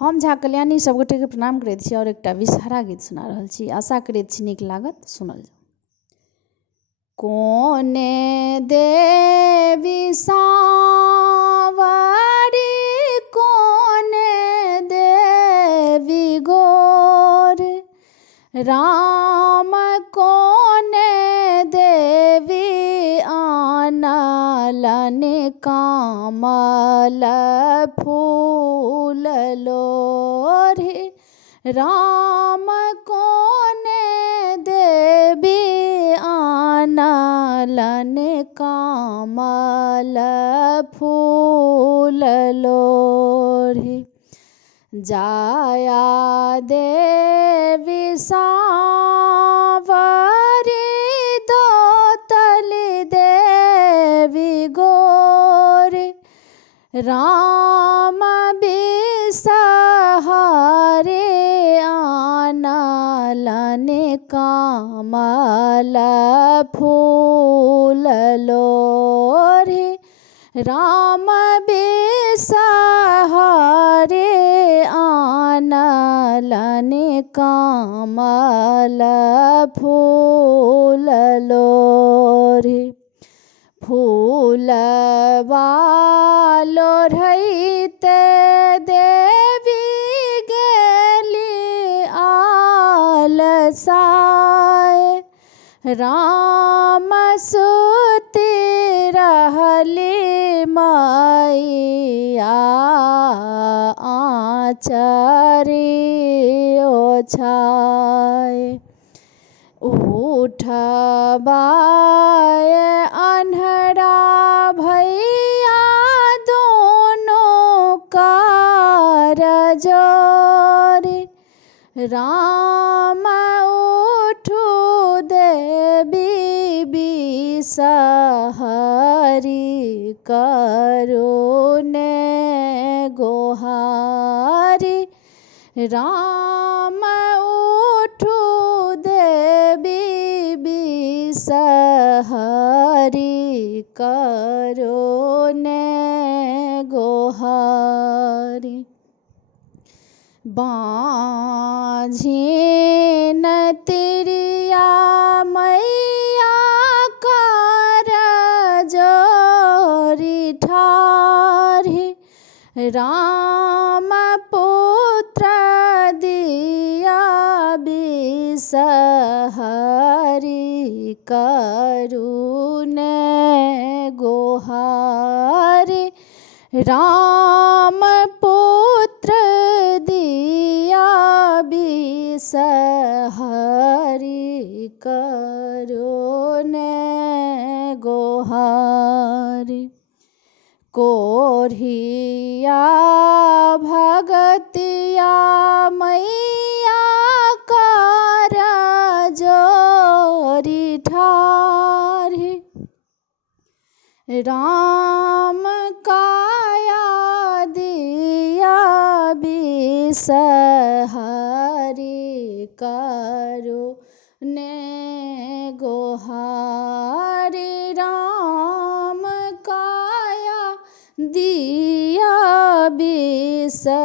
हम झा कल्याणी सब गोटे के प्रणाम करैत छी और एकटा विषहरा गीत सुना रहल छी। आशा करैत छी नीक लागत, सुनल जाऊ। कोने देवी सांवरी कोने देवी गोर, राम कोने देवी आनलन कमल फूल लोरी, राम कोने देवी आनलन कमल फूल लोरी। जाया देवी सांवरी दोतली देवी गोर, राम बिसहरे आनलन कमल फूल लोरी, राम बिसहरे आनलन कमल फूल लोरी। फूलवा लोढ़ैते देवी गेली आलसाय, राम सुति रहली मैया आचरी ओछाय। उठबाय अन्हरा भैया दोनों कार जोरी, राम उठू देवी बिसहरी करुणे गोहारी, राम उठू देवी बिसहरी करुणे गोहारी। बाँझिन तिरिया मैया कर जोरी ठाढ़ी, राम पुत्र दिया बिसहरी करुणे गोहारी, राम पुत्र दिया बिसहरी करुणे गोहारी। कोढ़िया भगतिया मैया कर जोरी ठाढ़ी, राम काया दिया बिसहरी करुणे गोहारी, राम काया दिया बिसहरी